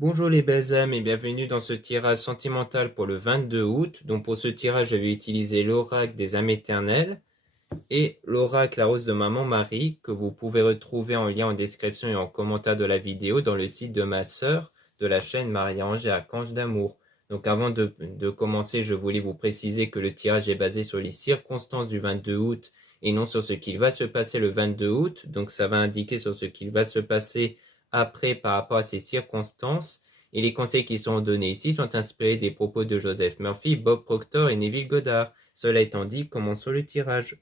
Bonjour les belles âmes et bienvenue dans ce tirage sentimental pour le 22 août. Donc pour ce tirage, je vais utiliser l'oracle des âmes éternelles et l'oracle la rose de maman Marie que vous pouvez retrouver en lien en description et en commentaire de la vidéo dans le site de ma sœur de la chaîne Marie-Ange et Archange d'amour. Donc avant de commencer, je voulais vous préciser que le tirage est basé sur les circonstances du 22 août et non sur ce qu'il va se passer le 22 août. Donc ça va indiquer sur ce qu'il va se passer après par rapport à ces circonstances. Et les conseils qui sont donnés ici sont inspirés des propos de Joseph Murphy, Bob Proctor et Neville Goddard. Cela étant dit, commençons le tirage.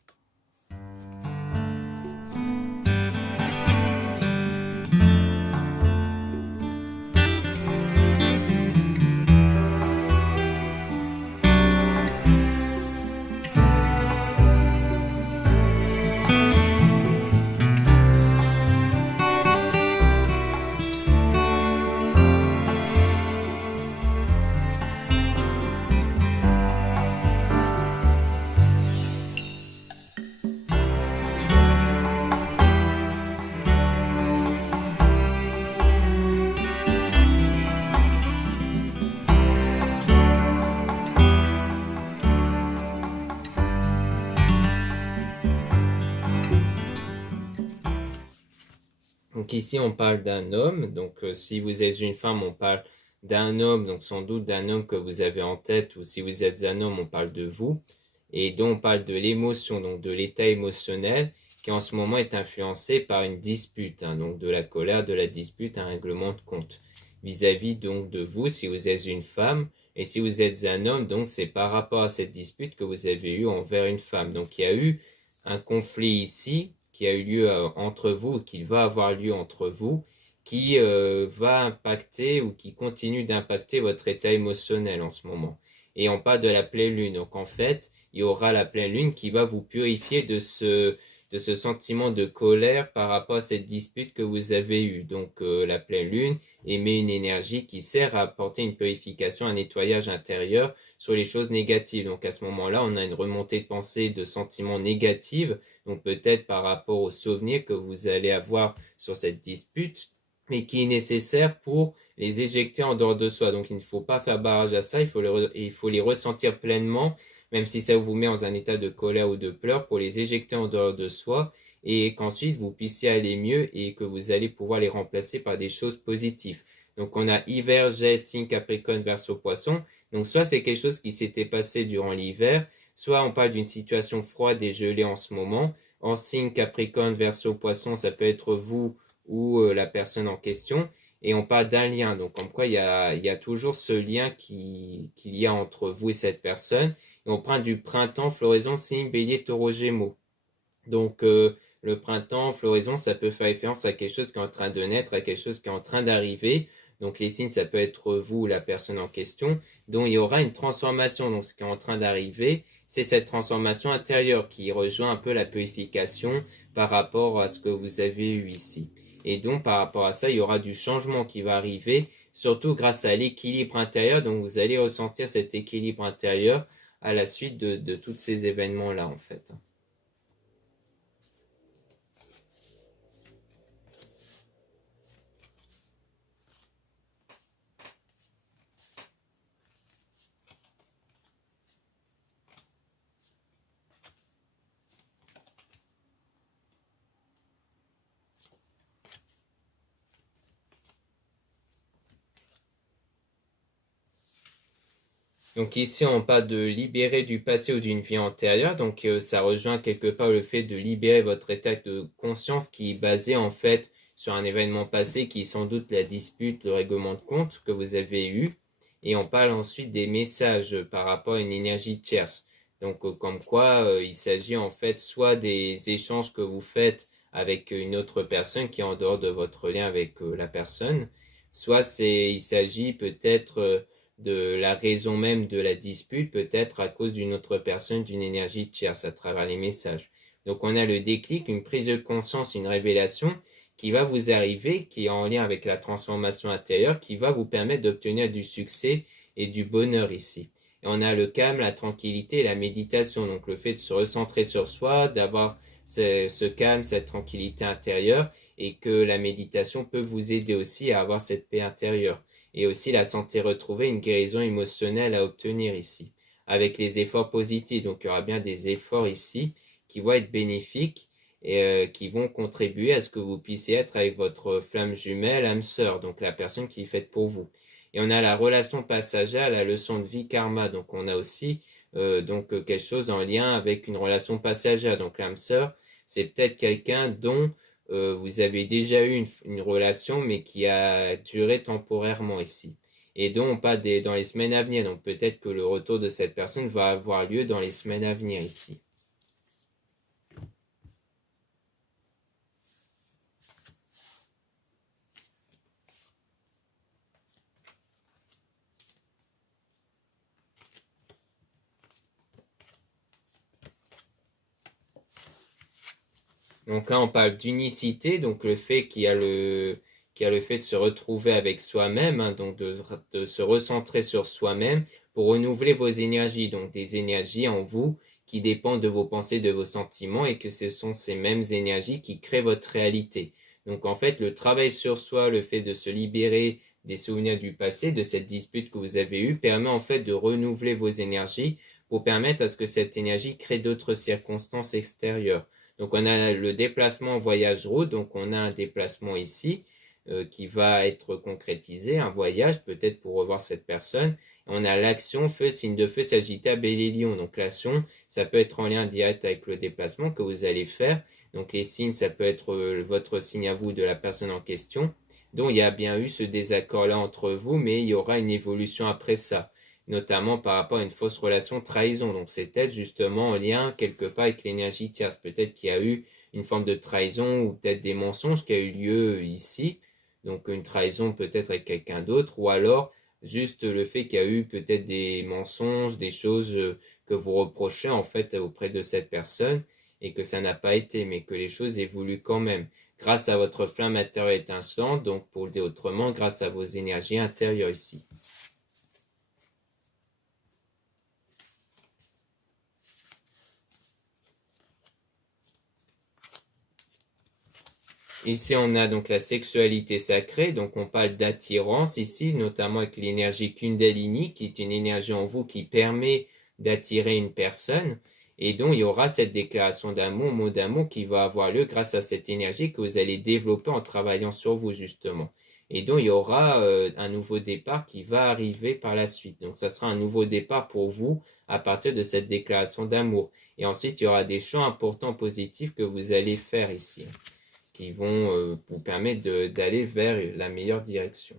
Donc ici, on parle d'un homme. Donc si vous êtes une femme, on parle d'un homme. Donc sans doute d'un homme que vous avez en tête. Ou si vous êtes un homme, on parle de vous. Et donc on parle de l'émotion, donc de l'état émotionnel qui en ce moment est influencé par une dispute. Donc de la colère, de la dispute, un règlement de compte. Vis-à-vis donc de vous, si vous êtes une femme. Et si vous êtes un homme, donc c'est par rapport à cette dispute que vous avez eue envers une femme. Donc il y a eu un conflit ici qui a eu lieu entre vous, qu'il va avoir lieu entre vous, qui va impacter ou qui continue d'impacter votre état émotionnel en ce moment. Et on parle de la pleine lune. Donc en fait, il y aura la pleine lune qui va vous purifier de ce sentiment de colère par rapport à cette dispute que vous avez eue. Donc la pleine lune émet une énergie qui sert à apporter une purification, un nettoyage intérieur sur les choses négatives. Donc à ce moment-là, on a une remontée de pensée, de sentiments négatifs, donc peut-être par rapport aux souvenirs que vous allez avoir sur cette dispute, mais qui est nécessaire pour les éjecter en dehors de soi. Donc il ne faut pas faire barrage à ça, il faut les ressentir pleinement, même si ça vous met dans un état de colère ou de pleurs, pour les éjecter en dehors de soi, et qu'ensuite vous puissiez aller mieux et que vous allez pouvoir les remplacer par des choses positives. Donc on a hiver, Gênes, signe Capricorne, Verseau, Poisson. Donc soit c'est quelque chose qui s'était passé durant l'hiver, soit on parle d'une situation froide et gelée en ce moment. En signe Capricorne, Verseau, Poisson, ça peut être vous ou la personne en question. Et on parle d'un lien. Donc comme quoi il y a toujours ce lien qu'il y a entre vous et cette personne. Et on parle du printemps, floraison, signe Bélier, Taureau, Gémeaux. Donc le printemps, floraison, ça peut faire référence à quelque chose qui est en train de naître, à quelque chose qui est en train d'arriver. Donc les signes, ça peut être vous ou la personne en question. Donc il y aura une transformation. Donc ce qui est en train d'arriver, c'est cette transformation intérieure qui rejoint un peu la purification par rapport à ce que vous avez eu ici. Et donc par rapport à ça, il y aura du changement qui va arriver, surtout grâce à l'équilibre intérieur. Donc vous allez ressentir cet équilibre intérieur à la suite de tous ces événements-là en fait. Donc ici, on parle de libérer du passé ou d'une vie antérieure. Donc ça rejoint quelque part le fait de libérer votre état de conscience qui est basé en fait sur un événement passé qui est sans doute la dispute, le règlement de compte que vous avez eu. Et on parle ensuite des messages par rapport à une énergie tierce. Donc comme quoi il s'agit en fait soit des échanges que vous faites avec une autre personne qui est en dehors de votre lien avec la personne, soit il s'agit peut-être de la raison même de la dispute, peut-être à cause d'une autre personne, d'une énergie tierce à travers les messages. Donc on a le déclic, une prise de conscience, une révélation qui va vous arriver, qui est en lien avec la transformation intérieure, qui va vous permettre d'obtenir du succès et du bonheur ici. Et on a le calme, la tranquillité et la méditation, donc le fait de se recentrer sur soi, d'avoir ce calme, cette tranquillité intérieure, et que la méditation peut vous aider aussi à avoir cette paix intérieure. et aussi la santé retrouvée, une guérison émotionnelle à obtenir ici, avec les efforts positifs. Donc il y aura bien des efforts ici qui vont être bénéfiques et qui vont contribuer à ce que vous puissiez être avec votre flamme jumelle, âme sœur, donc la personne qui est faite pour vous. Et on a la relation passagère, la leçon de vie karma, donc on a aussi quelque chose en lien avec une relation passagère. Donc l'âme sœur, c'est peut-être quelqu'un dont vous avez déjà eu une relation, mais qui a duré temporairement ici. Et dont on parle dans les semaines à venir. Donc peut-être que le retour de cette personne va avoir lieu dans les semaines à venir ici. Donc là, on parle d'unicité, donc le fait qu'il y a le fait de se retrouver avec soi-même, hein, donc de se recentrer sur soi-même pour renouveler vos énergies, donc des énergies en vous qui dépendent de vos pensées, de vos sentiments, et que ce sont ces mêmes énergies qui créent votre réalité. Donc en fait, le travail sur soi, le fait de se libérer des souvenirs du passé, de cette dispute que vous avez eue, permet en fait de renouveler vos énergies pour permettre à ce que cette énergie crée d'autres circonstances extérieures. Donc on a le déplacement en voyage route, donc on a un déplacement ici qui va être concrétisé, un voyage peut-être pour revoir cette personne. On a l'action feu, signe de feu, Sagittaire, Bélier, Lion. Donc l'action, ça peut être en lien direct avec le déplacement que vous allez faire. Donc les signes, ça peut être votre signe à vous de la personne en question. Donc il y a bien eu ce désaccord-là entre vous, mais il y aura une évolution après ça, notamment par rapport à une fausse relation trahison. Donc c'est peut-être justement en lien quelque part avec l'énergie tierce. Peut-être qu'il y a eu une forme de trahison ou peut-être des mensonges qui a eu lieu ici. Donc une trahison peut-être avec quelqu'un d'autre, ou alors juste le fait qu'il y a eu peut-être des mensonges, des choses que vous reprochez en fait auprès de cette personne et que ça n'a pas été, mais que les choses évoluent quand même grâce à votre flamme intérieure étincelante. Donc pour le dire autrement, grâce à vos énergies intérieures ici. Ici, on a donc la sexualité sacrée, donc on parle d'attirance ici, notamment avec l'énergie Kundalini, qui est une énergie en vous qui permet d'attirer une personne, et donc il y aura cette déclaration d'amour, mot d'amour qui va avoir lieu grâce à cette énergie que vous allez développer en travaillant sur vous justement. Et donc il y aura un nouveau départ qui va arriver par la suite. Donc ça sera un nouveau départ pour vous à partir de cette déclaration d'amour. Et ensuite, il y aura des champs importants positifs que vous allez faire ici, qui vont vous permettre d'aller vers la meilleure direction.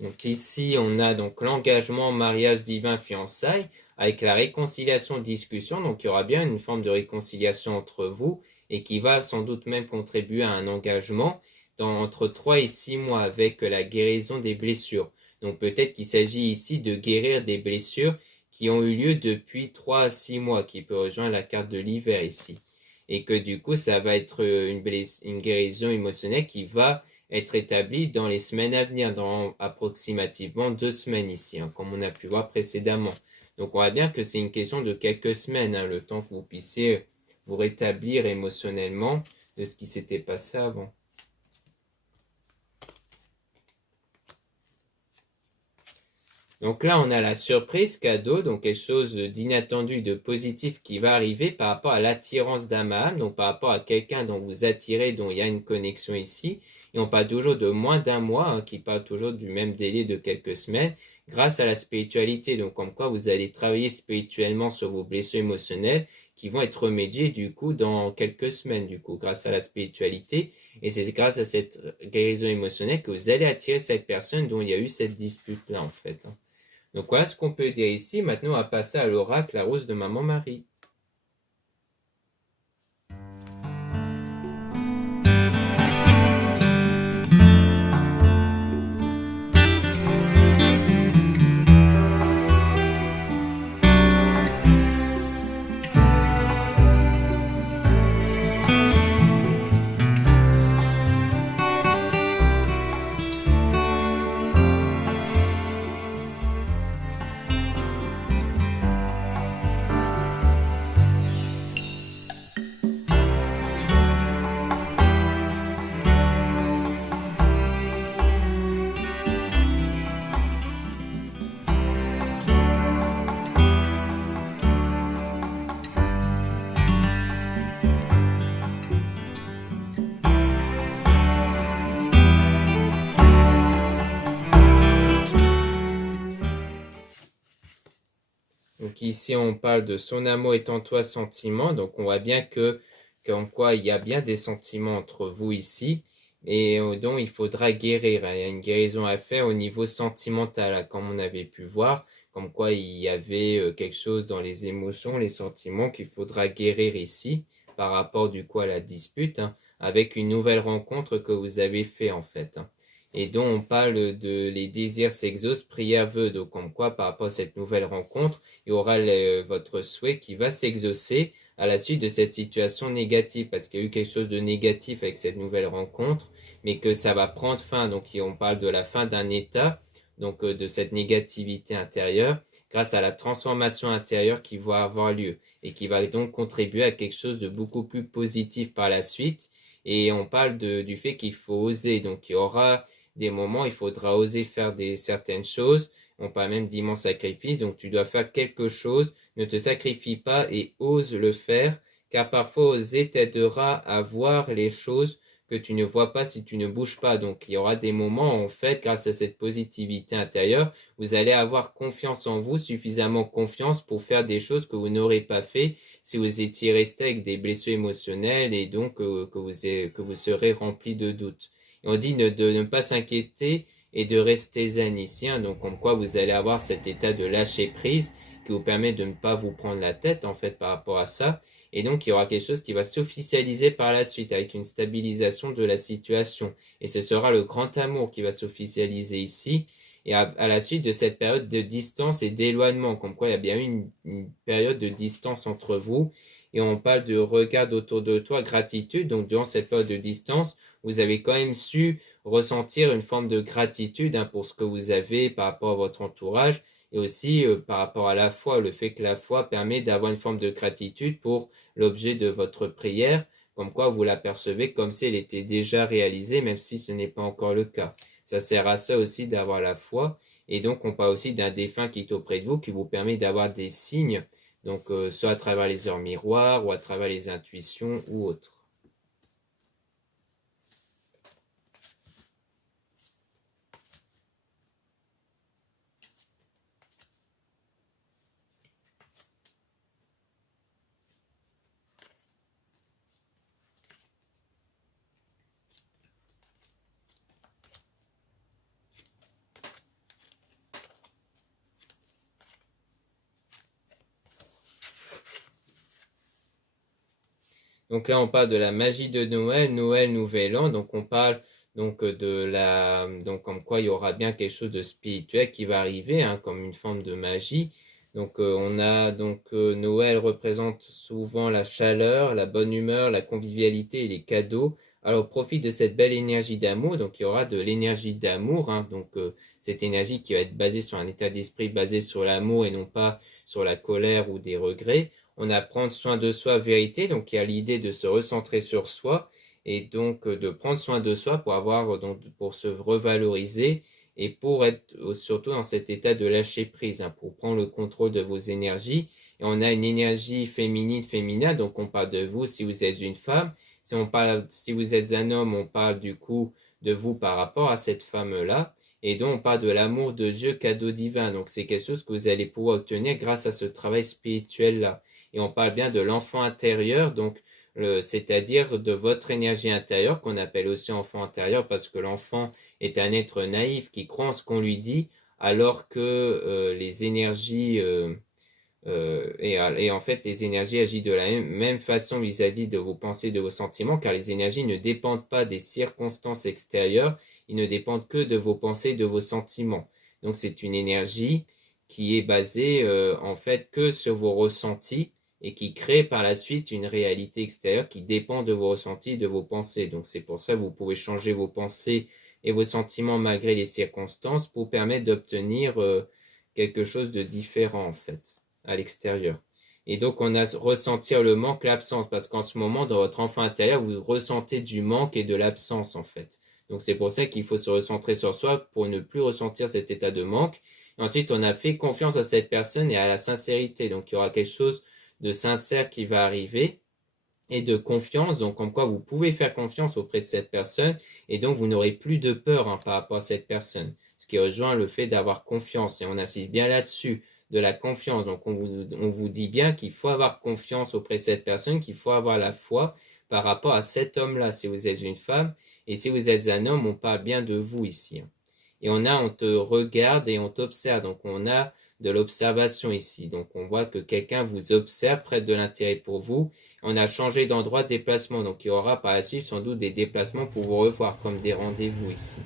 Donc ici, on a donc l'engagement, mariage divin, fiançailles, avec la réconciliation, discussion. Donc il y aura bien une forme de réconciliation entre vous et qui va sans doute même contribuer à un engagement entre 3 et 6 mois avec la guérison des blessures. Donc peut-être qu'il s'agit ici de guérir des blessures qui ont eu lieu depuis 3 à 6 mois, qui peut rejoindre la carte de l'hiver ici. Et que du coup, ça va être une guérison émotionnelle qui va être établie dans les semaines à venir, dans approximativement 2 semaines ici, hein, comme on a pu voir précédemment. Donc on voit bien que c'est une question de quelques semaines, hein, le temps que vous puissiez vous rétablir émotionnellement de ce qui s'était passé avant. Donc là, on a la surprise cadeau, donc quelque chose d'inattendu, de positif qui va arriver par rapport à l'attirance d'âme à âme, donc par rapport à quelqu'un dont vous attirez, dont il y a une connexion ici. Et on parle toujours de moins d'un mois, hein, qui parle toujours du même délai de quelques semaines, grâce à la spiritualité. Donc comme quoi vous allez travailler spirituellement sur vos blessures émotionnelles qui vont être remédiées du coup dans quelques semaines, du coup, grâce à la spiritualité. Et c'est grâce à cette guérison émotionnelle que vous allez attirer cette personne dont il y a eu cette dispute-là, en fait. Donc voilà ce qu'on peut dire ici. Maintenant, on va passer à l'oracle, la rose de Maman Marie. Donc ici, on parle de son amour est en toi sentiment. Donc on voit bien que, comme quoi il y a bien des sentiments entre vous ici et dont il faudra guérir. Il y a une guérison à faire au niveau sentimental, comme on avait pu voir, comme quoi il y avait quelque chose dans les émotions, les sentiments qu'il faudra guérir ici par rapport du coup à la dispute, avec une nouvelle rencontre que vous avez fait en fait. Et dont on parle de les désirs s'exaucent, prière veut. Donc comme quoi par rapport à cette nouvelle rencontre, il y aura votre souhait qui va s'exaucer à la suite de cette situation négative, parce qu'il y a eu quelque chose de négatif avec cette nouvelle rencontre, mais que ça va prendre fin. Donc on parle de la fin d'un état, donc de cette négativité intérieure, grâce à la transformation intérieure qui va avoir lieu, et qui va donc contribuer à quelque chose de beaucoup plus positif par la suite. Et on parle du fait qu'il faut oser, donc il y aura des moments, il faudra oser faire certaines choses. On parle même d'immenses sacrifices, donc tu dois faire quelque chose, ne te sacrifie pas et ose le faire, car parfois oser t'aidera à voir les choses que tu ne vois pas si tu ne bouges pas. Donc il y aura des moments, en fait, grâce à cette positivité intérieure, vous allez avoir confiance en vous, suffisamment confiance pour faire des choses que vous n'aurez pas fait si vous étiez resté avec des blessures émotionnelles et donc que vous serez rempli de doutes. Et on dit de ne pas s'inquiéter et de rester zen ici, donc comme quoi vous allez avoir cet état de lâcher prise qui vous permet de ne pas vous prendre la tête en fait par rapport à ça. Et donc il y aura quelque chose qui va s'officialiser par la suite avec une stabilisation de la situation. Et ce sera le grand amour qui va s'officialiser ici. Et à la suite de cette période de distance et d'éloignement, comme quoi il y a bien eu une période de distance entre vous. Et on parle de regard autour de toi, gratitude. Donc durant cette période de distance, vous avez quand même su ressentir une forme de gratitude pour ce que vous avez par rapport à votre entourage et aussi par rapport à la foi, le fait que la foi permet d'avoir une forme de gratitude pour l'objet de votre prière, comme quoi vous l'apercevez comme si elle était déjà réalisée, même si ce n'est pas encore le cas. Ça sert à ça aussi d'avoir la foi, et donc on parle aussi d'un défunt qui est auprès de vous, qui vous permet d'avoir des signes, donc soit à travers les heures miroirs, ou à travers les intuitions, ou autres. Donc là, on parle de la magie de Noël, Noël, Nouvel An. Donc on parle donc donc comme quoi il y aura bien quelque chose de spirituel qui va arriver, comme une forme de magie. Donc on a Noël représente souvent la chaleur, la bonne humeur, la convivialité et les cadeaux. Alors profite de cette belle énergie d'amour. Donc il y aura de l'énergie d'amour, donc cette énergie qui va être basée sur un état d'esprit basé sur l'amour et non pas sur la colère ou des regrets. On a prendre soin de soi, vérité, donc il y a l'idée de se recentrer sur soi et donc de prendre soin de soi pour pour se revaloriser et pour être surtout dans cet état de lâcher prise, pour prendre le contrôle de vos énergies. Et on a une énergie féminine, féminin, donc on parle de vous si vous êtes une femme. Si vous êtes un homme, on parle du coup de vous par rapport à cette femme-là. Et donc on parle de l'amour de Dieu, cadeau divin. Donc c'est quelque chose que vous allez pouvoir obtenir grâce à ce travail spirituel-là. Et on parle bien de l'enfant intérieur, donc c'est-à-dire de votre énergie intérieure, qu'on appelle aussi enfant intérieur, parce que l'enfant est un être naïf qui croit en ce qu'on lui dit, alors que les énergies et en fait les énergies agissent de la même façon vis-à-vis de vos pensées, de vos sentiments, car les énergies ne dépendent pas des circonstances extérieures, ils ne dépendent que de vos pensées, de vos sentiments. Donc c'est une énergie qui est basée en fait que sur vos ressentis et qui crée par la suite une réalité extérieure qui dépend de vos ressentis, de vos pensées. Donc c'est pour ça que vous pouvez changer vos pensées et vos sentiments malgré les circonstances pour permettre d'obtenir quelque chose de différent en fait à l'extérieur. Et donc on a ressentir le manque, l'absence, parce qu'en ce moment dans votre enfant intérieur vous ressentez du manque et de l'absence en fait. Donc c'est pour ça qu'il faut se recentrer sur soi pour ne plus ressentir cet état de manque. Et ensuite on a fait confiance à cette personne et à la sincérité. Donc il y aura quelque chose de sincère qui va arriver et de confiance, donc comme quoi vous pouvez faire confiance auprès de cette personne et donc vous n'aurez plus de peur par rapport à cette personne, ce qui rejoint le fait d'avoir confiance et on insiste bien là-dessus. de la confiance. Donc on vous dit bien qu'il faut avoir confiance auprès de cette personne, qu'il faut avoir la foi par rapport à cet homme-là, si vous êtes une femme. Et si vous êtes un homme, on parle bien de vous ici. Et on te regarde et on t'observe. Donc on a de l'observation ici. Donc on voit que quelqu'un vous observe, prête de l'intérêt pour vous. On a changé d'endroit de déplacement. Donc il y aura par la suite sans doute des déplacements pour vous revoir, comme des rendez-vous ici.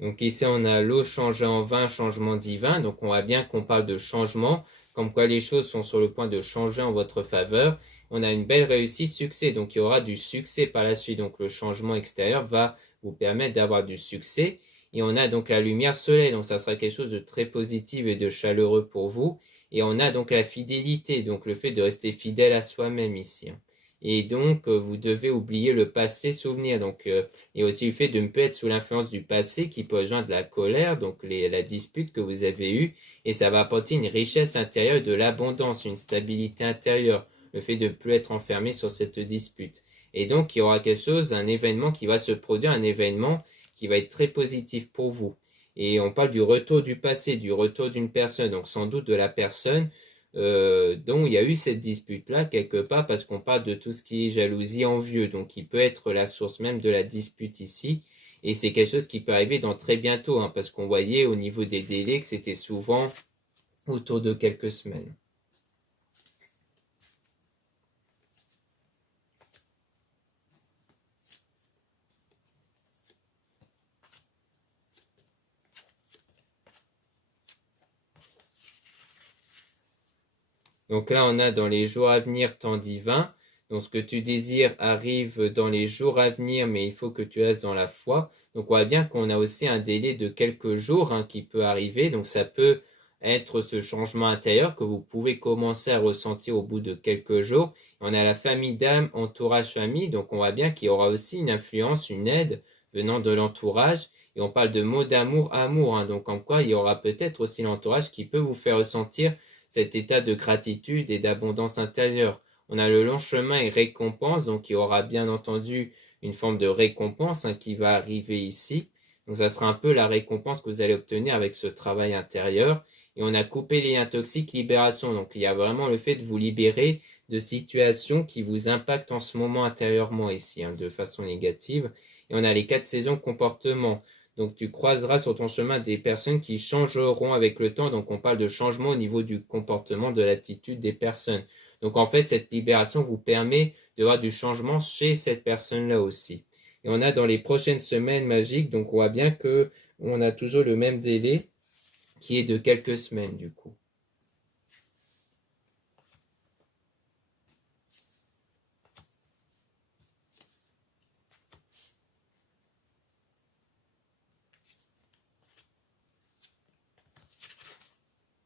Donc ici, on a l'eau changée en vin, changement divin. Donc on voit bien qu'on parle de changement, comme quoi les choses sont sur le point de changer en votre faveur. On a une belle réussite, succès. Donc il y aura du succès par la suite. Donc le changement extérieur va vous permettre d'avoir du succès. Et on a donc la lumière soleil. Donc ça sera quelque chose de très positif et de chaleureux pour vous. Et on a donc la fidélité. Donc le fait de rester fidèle à soi-même ici. Et donc, vous devez oublier le passé, souvenir. Donc, et aussi le fait de ne pas être sous l'influence du passé qui peut rejoindre la colère, donc la dispute que vous avez eue. Et ça va apporter une richesse intérieure, de l'abondance, une stabilité intérieure. Le fait de ne plus être enfermé sur cette dispute. Et donc, il y aura quelque chose, un événement qui va se produire, un événement qui va être très positif pour vous. Et on parle du retour du passé, du retour d'une personne. Donc, sans doute de la personne dont il y a eu cette dispute-là quelque part parce qu'on parle de tout ce qui est jalousie envieux, donc il peut être la source même de la dispute ici, et c'est quelque chose qui peut arriver dans très bientôt, hein, parce qu'on voyait au niveau des délais que c'était souvent autour de quelques semaines. Donc là, on a dans les jours à venir temps divin. Donc ce que tu désires arrive dans les jours à venir, mais il faut que tu restes dans la foi. Donc on voit bien qu'on a aussi un délai de quelques jours hein, qui peut arriver. Donc ça peut être ce changement intérieur que vous pouvez commencer à ressentir au bout de quelques jours. On a la famille d'âme, entourage famille. Donc on voit bien qu'il y aura aussi une influence, une aide venant de l'entourage. Et on parle de mots d'amour, amour. Hein. Donc en quoi il y aura peut-être aussi l'entourage qui peut vous faire ressentir cet état de gratitude et d'abondance intérieure. On a le long chemin et récompense, donc il y aura bien entendu une forme de récompense hein, qui va arriver ici. Donc ça sera un peu la récompense que vous allez obtenir avec ce travail intérieur. Et on a coupé les liens toxiques, libération. Donc il y a vraiment le fait de vous libérer de situations qui vous impactent en ce moment intérieurement ici, hein, de façon négative. Et on a les 4 saisons comportement. Donc tu croiseras sur ton chemin des personnes qui changeront avec le temps. Donc on parle de changement au niveau du comportement, de l'attitude des personnes. Donc en fait, cette libération vous permet de voir du changement chez cette personne-là aussi. Et on a dans les prochaines semaines magiques, donc on voit bien que on a toujours le même délai qui est de quelques semaines du coup.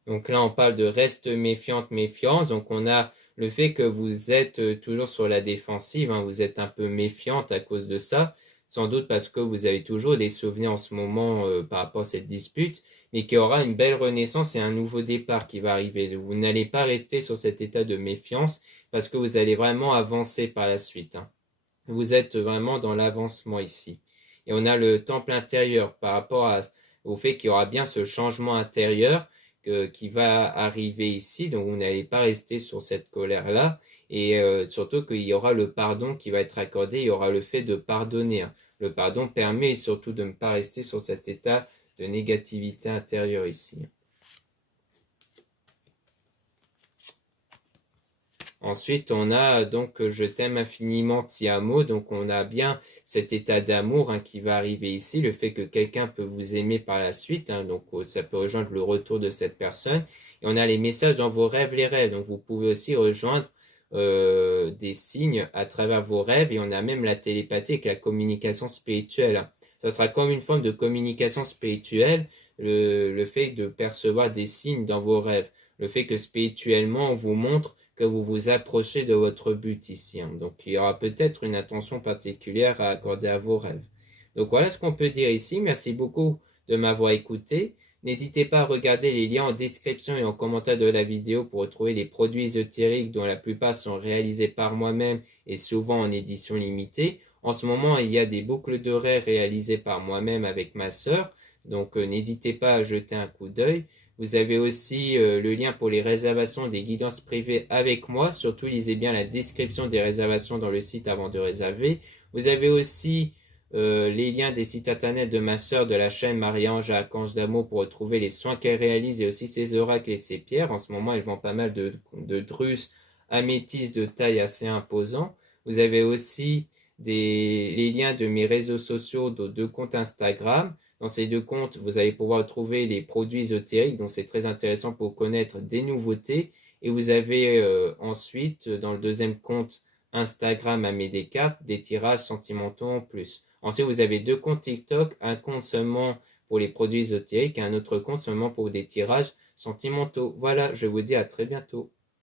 Donc là, on parle de reste méfiante, méfiance. Donc on a le fait que vous êtes toujours sur la défensive, hein, vous êtes un peu méfiante à cause de ça, sans doute parce que vous avez toujours des souvenirs en ce moment par rapport à cette dispute, mais qu'il y aura une belle renaissance et un nouveau départ qui va arriver. Vous n'allez pas rester sur cet état de méfiance parce que vous allez vraiment avancer par la suite. Hein. Vous êtes vraiment dans l'avancement ici. Et on a le temple intérieur par rapport au fait qu'il y aura bien ce changement intérieur qui va arriver ici. Donc vous n'allez pas rester sur cette colère-là. Et surtout qu'il y aura le pardon qui va être accordé. Il y aura le fait de pardonner. Hein. Le pardon permet surtout de ne pas rester sur cet état de négativité intérieure ici. Ensuite, on a donc je t'aime infiniment, ti amo. Donc on a bien cet état d'amour hein, qui va arriver ici, le fait que quelqu'un peut vous aimer par la suite. Hein, donc ça peut rejoindre le retour de cette personne. Et on a les messages dans vos rêves, les rêves. Donc vous pouvez aussi rejoindre des signes à travers vos rêves. Et on a même la télépathie avec la communication spirituelle. Hein. Ça sera comme une forme de communication spirituelle, le fait de percevoir des signes dans vos rêves. le fait que spirituellement, on vous montre que vous vous approchez de votre but ici. Donc, il y aura peut-être une attention particulière à accorder à vos rêves. Donc, voilà ce qu'on peut dire ici. Merci beaucoup de m'avoir écouté. N'hésitez pas à regarder les liens en description et en commentaire de la vidéo pour retrouver les produits ésotériques dont la plupart sont réalisés par moi-même et souvent en édition limitée. En ce moment, il y a des boucles d'oreilles réalisées par moi-même avec ma sœur, donc n'hésitez pas à jeter un coup d'œil. Vous avez aussi le lien pour les réservations des guidances privées avec moi. Surtout, lisez bien la description des réservations dans le site avant de réserver. Vous avez aussi les liens des sites internet de ma sœur de la chaîne Marie-Ange à Archange d'Amour pour retrouver les soins qu'elle réalise et aussi ses oracles et ses pierres. En ce moment, elle vend pas mal de drus améthystes de taille assez imposant. Vous avez aussi les liens de mes réseaux sociaux, de 2 comptes Instagram. Dans ces 2 comptes, vous allez pouvoir trouver les produits ésotériques, donc c'est très intéressant pour connaître des nouveautés. Et vous avez ensuite, dans le 2e compte Instagram Aimé Descartes, des tirages sentimentaux en plus. Ensuite, vous avez 2 comptes TikTok, un compte seulement pour les produits ésotériques et un autre compte seulement pour des tirages sentimentaux. Voilà, je vous dis à très bientôt.